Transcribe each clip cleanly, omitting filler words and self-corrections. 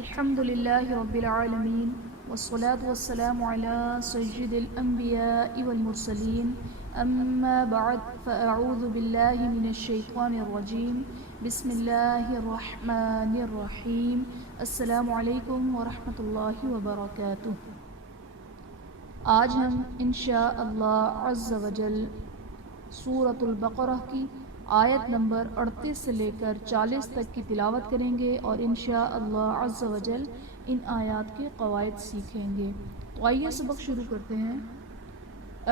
الحمد لله رب العالمين والصلاة والسلام على سيد الأنبياء والمرسلين أما بعد فأعوذ بالله من الشيطان الرجيم بسم الله الرحمن الرحيم السلام علیکم ورحمۃ اللہ وبرکاتہ۔ آج ہم انشاءاللہ عز وجل سورۃ البقرہ کی آیت نمبر 38 سے لے کر 40 تک کی تلاوت کریں گے اور انشاءاللہ عز وجل ان آیات کے قواعد سیکھیں گے۔ تو آئیے سبق شروع کرتے ہیں۔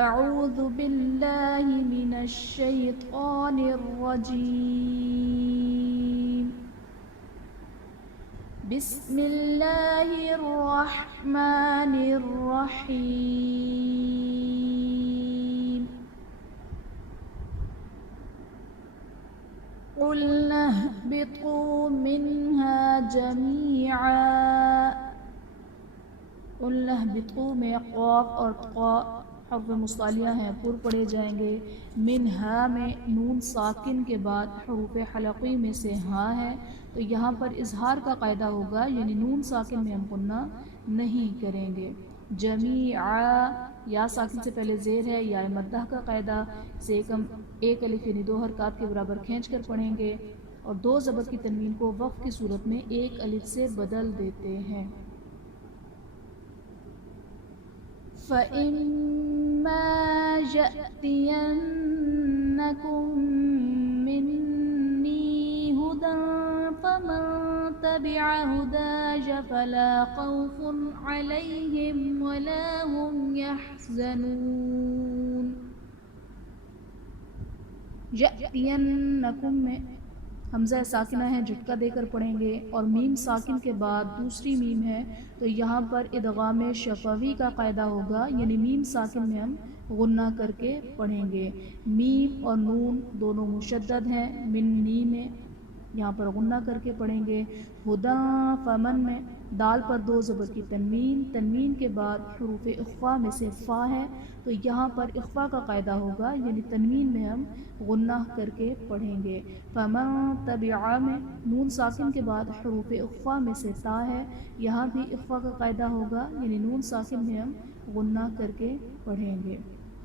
اعوذ باللہ من الشیطان الرجیم، بسم اللہ الرحمن الرحیم۔ قُلْنَا اهْبِطُوا مِنْهَا جَمِيعًا۔ قُلْنَا اهْبِطُوا میں قاف اور طا حرف مصطلیہ ہیں، پر پڑھے جائیں گے۔ منہا میں نون ساکن کے بعد حروف حلقی میں سے ہاں ہے، تو یہاں پر اظہار کا قاعدہ ہوگا، یعنی نون ساکن میں ہم غنہ نہیں کریں گے۔ جمیعا یا ساکن سے پہلے زیر ہے، یا مدہ کا قاعدہ سے ایک الف یعنی 2 حرکات کے برابر کھینچ کر پڑھیں گے، اور 2 زبر کی تنوین کو وقف کی صورت میں ایک الف سے بدل دیتے ہیں۔ فَإِمَّا يَأْتِيَنَّكُم مِّنِّي هُدًى فَمَن تَبِعَ هُدَايَ فَلَا خَوْفٌ عَلَيْهِمْ وَلَا هُمْ يَحْزَنُونَ۔ یأتینکم میں حمزہ ساکنہ ہے، جھٹکا دے کر پڑھیں گے، اور میم ساکن کے بعد دوسری میم ہے، تو یہاں پر ادغام شفوی کا قاعدہ ہوگا، یعنی میم ساکن میں ہم غنہ کر کے پڑھیں گے۔ میم اور نون دونوں مشدد ہیں، منی میں یہاں پر غنہ کر کے پڑھیں گے۔ ہدیٰ فمن میں دال پر 2 زبر کی تنوین، تنوین کے بعد حروف اخفا میں سے فا ہے، تو یہاں پر اخفا کا قاعدہ ہوگا، یعنی تنوین میں ہم غنہ کر کے پڑھیں گے۔ فمن تبع میں نون ساکن کے بعد حروف اخفا میں سے تا ہے، یہاں بھی اخفا کا قاعدہ ہوگا، یعنی نون ساکن میں ہم غنہ کر کے پڑھیں گے۔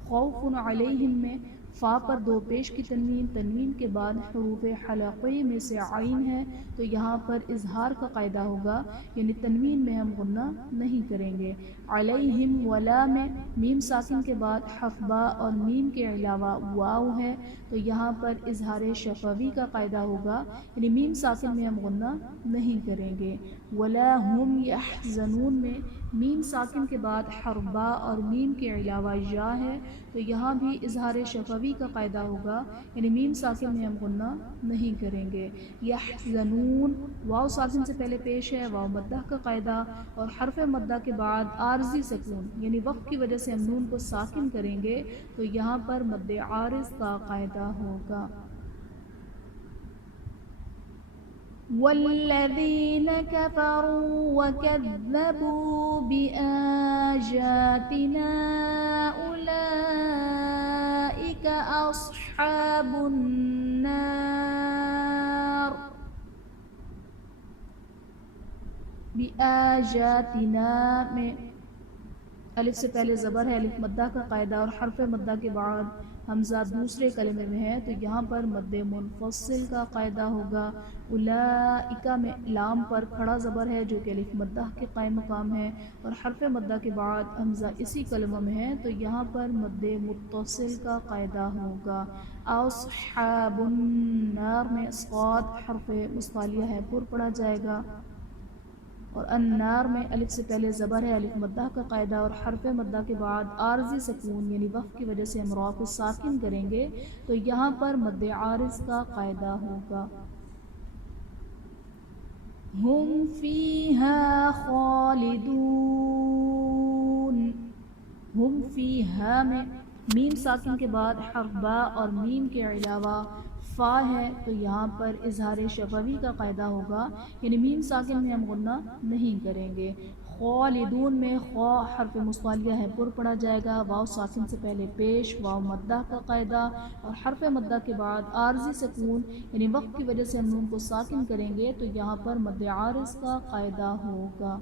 خوف علیہم میں فا پر 2 پیش کی تنوین، تنوین کے بعد حروف حلقی میں سے عین ہے، تو یہاں پر اظہار کا قاعدہ ہوگا، یعنی تنوین میں ہم غنہ نہیں کریں گے۔ علیہم ولا میں میم ساکن کے بعد حرف با اور میم کے علاوہ واو ہے، تو یہاں پر اظہار شفوی کا قاعدہ ہوگا، یعنی میم ساکن میں ہم غنہ نہیں کریں گے۔ ولا هم يحزنون میں میم ساکن کے بعد حرف با اور میم کے علاوہ یا ہے، تو یہاں بھی اظہار شفوی کا قاعدہ ہوگا، یعنی میم ساکن میں ہم غنہ نہیں کریں گے۔ یحزنون واو ساکن سے پہلے پیش ہے، واو مدہ کا قاعدہ، اور حرف مدہ کے بعد عارضی سکون، یعنی وقف کی وجہ سے ہم نون کو ساکن کریں گے، تو یہاں پر مد عارض کا قاعدہ ہوگا۔ والذین کفروا وکذبوا بآیاتنا اولئک اصحاب النار۔ بآیاتنا میں الف سے پہلے زبر ہے، الف مدہ کا قاعدہ، اور حرف مدہ کے بعد حمزہ دوسرے کلمے میں ہے، تو یہاں پر مد منفصل کا قاعدہ ہوگا۔ اولئک میں لام پر کھڑا زبر ہے، جو کہ الف مدہ کے قائم مقام ہے، اور حرف مدہ کے بعد حمزہ اسی کلمہ میں ہے، تو یہاں پر مد متصل کا قاعدہ ہوگا۔ اصحاب النار میں صاد حرف مصطلیہ ہے، پر پڑھا جائے گا، اور النار میں الف سے پہلے زبر ہے، الف مدہ کا قاعدہ، اور حرف مدہ کے بعد عارضی سکون، یعنی وقف کی وجہ سے ہم را کو ساکن کریں گے، تو یہاں پر مد عارض کا قاعدہ ہوگا۔ ہم فیہا خالدون۔ ہم فیہا میں میم ساکن کے بعد حرف با اور میم کے علاوہ فا ہے، تو یہاں پر اظہار شفوی کا قاعدہ ہوگا، یعنی میم ساکن میں ہم غنہ نہیں کریں گے۔ خالدون میں خا حرف مصالیہ ہے پر پڑھا جائے گا، واو ساکن سے پہلے پیش، واو مدہ کا قاعدہ، اور حرف مدہ کے بعد عارضی سکون یعنی وقت کی وجہ سے ہم نون کو ساکن کریں گے تو یہاں پر مد عارض کا قاعدہ ہوگا۔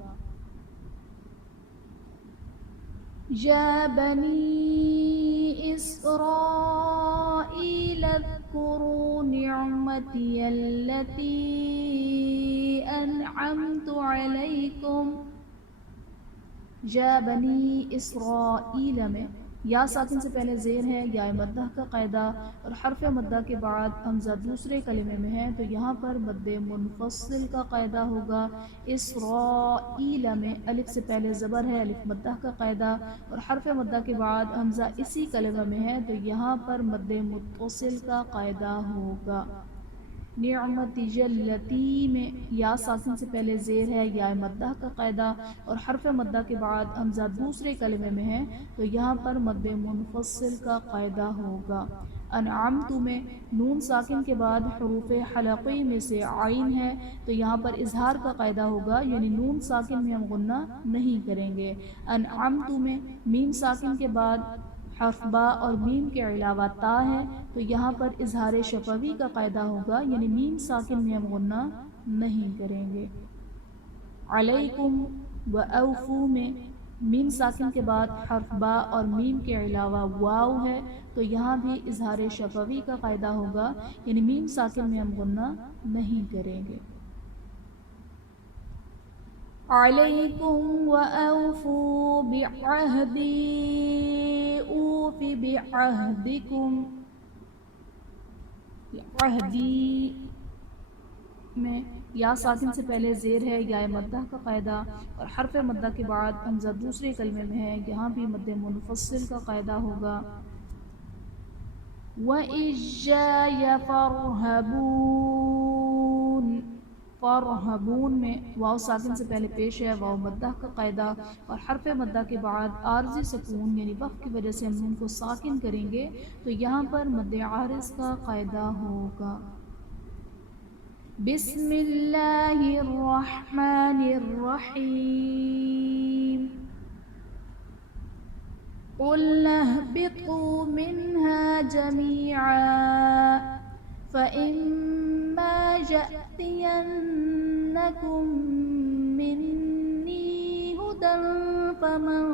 یا بنی اسرائیل اذکروا نعمتی التی انعمت علیکم، یا بنی اسرائیل میں یا ساکن سے پہلے زیر ہے، یا مدہ کا قاعدہ، اور حرف مدہ کے بعد حمزہ دوسرے کلمے میں ہے تو یہاں پر مد منفصل کا قاعدہ ہوگا۔ اسرائیل میں الف سے پہلے زبر ہے، الف مدہ کا قاعدہ، اور حرف مدہ کے بعد حمزہ اسی کلمہ میں ہے تو یہاں پر مد متصل کا قاعدہ ہوگا۔ نعمتی جلتی میں یا ساکن سے پہلے زیر ہے، یا مدہ کا قاعدہ، اور حرف مدہ کے بعد حمزہ دوسرے کلمے میں ہے تو یہاں پر مد منفصل کا قاعدہ ہوگا۔ انعمت میں نون ساکن کے بعد حروف حلقی میں سے عین ہے تو یہاں پر اظہار کا قاعدہ ہوگا، یعنی نون ساکن میں ہم غنہ نہیں کریں گے۔ انعمت میں میم ساکن کے بعد حرف با اور میم کے علاوہ تا ہے تو یہاں پر اظہار شفوی کا قاعدہ ہوگا، یعنی میم ساکن میں ہم غنہ نہیں کریں گے۔ علیکم و اوفو میں میم ساکن کے بعد حرف با اور میم کے علاوہ واو ہے تو یہاں بھی اظہار شفوی کا قاعدہ ہوگا، یعنی میم ساکن میں ہم غنہ نہیں کریں گے۔ علیکم و اوفو بعہدی اوف بعہدکم، عہدی میں یا ساکن سے پہلے زیر ہے، یا مدہ کا قاعدہ، اور حرف مدہ کے بعد حمزہ دوسرے کلمے میں ہے، یہاں بھی مد منفصل کا قاعدہ ہوگا۔ وَإِجَّایَ فَارْهَبُونَ، فارہبون میں واو ساکن سے پہلے پیش ہے، واو مدہ کا قاعدہ، اور حرف مدہ کے بعد عارضی سکون یعنی وقت کی وجہ سے ہم نون کو ساکن کریں گے تو یہاں پر مد عارض کا قاعدہ ہوگا۔ بسم اللہ الرحمن الرحیم، قُلْنَا اهْبِطُوا مِنْهَا جَمِيعًا فَإِمَّا يَأْتِيَنَّكُم مِّنِّي هُدًى فَمَن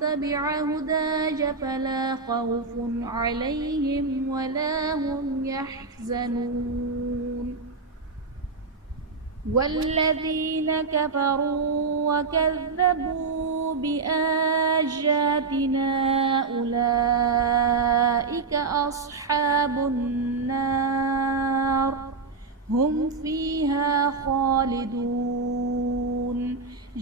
تَبِعَ هُدَايَ فَلَا خَوْفٌ عَلَيْهِمْ وَلَا هُمْ يَحْزَنُونَ، وَالَّذِينَ كَفَرُوا وَكَذَّبُوا بِآيَاتِنَا أُولَئِكَ أَصْحَابُ النَّارِ هُمْ فِيهَا خَالِدُونَ۔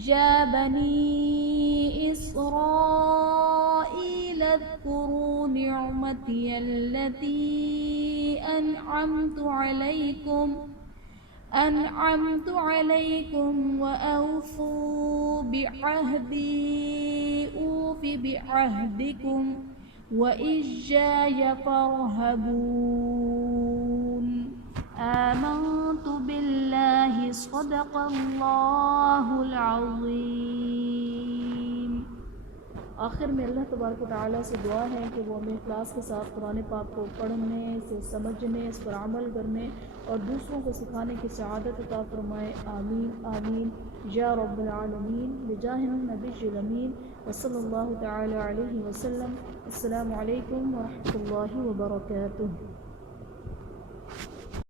يَا بَنِي إِسْرَائِيلَ اذْكُرُوا نِعْمَتِيَ الَّتِي أَنْعَمْتُ عَلَيْكُمْ وَأَوْفُوا بِعَهْدِي أُوفِ بِعَهْدِكُمْ وَإِيَّایَ فَارْهَبُونَ۔ آمنت باللہ صدق اللہ العظیم۔ آخر میں اللہ تبارک و تعالیٰ سے دعا ہے کہ وہ ہمیں اخلاص کے ساتھ قرآن پاک کو پڑھنے سے سمجھنے، اس پر عمل کرنے اور دوسروں کو سکھانے کی سعادت عطا فرمائے، آمین آمین یا رب العالمین، بجاہ النبی الامین وصلی اللہ تعالی علیہ وسلم۔ السلام علیکم ورحمۃ اللہ وبرکاتہ۔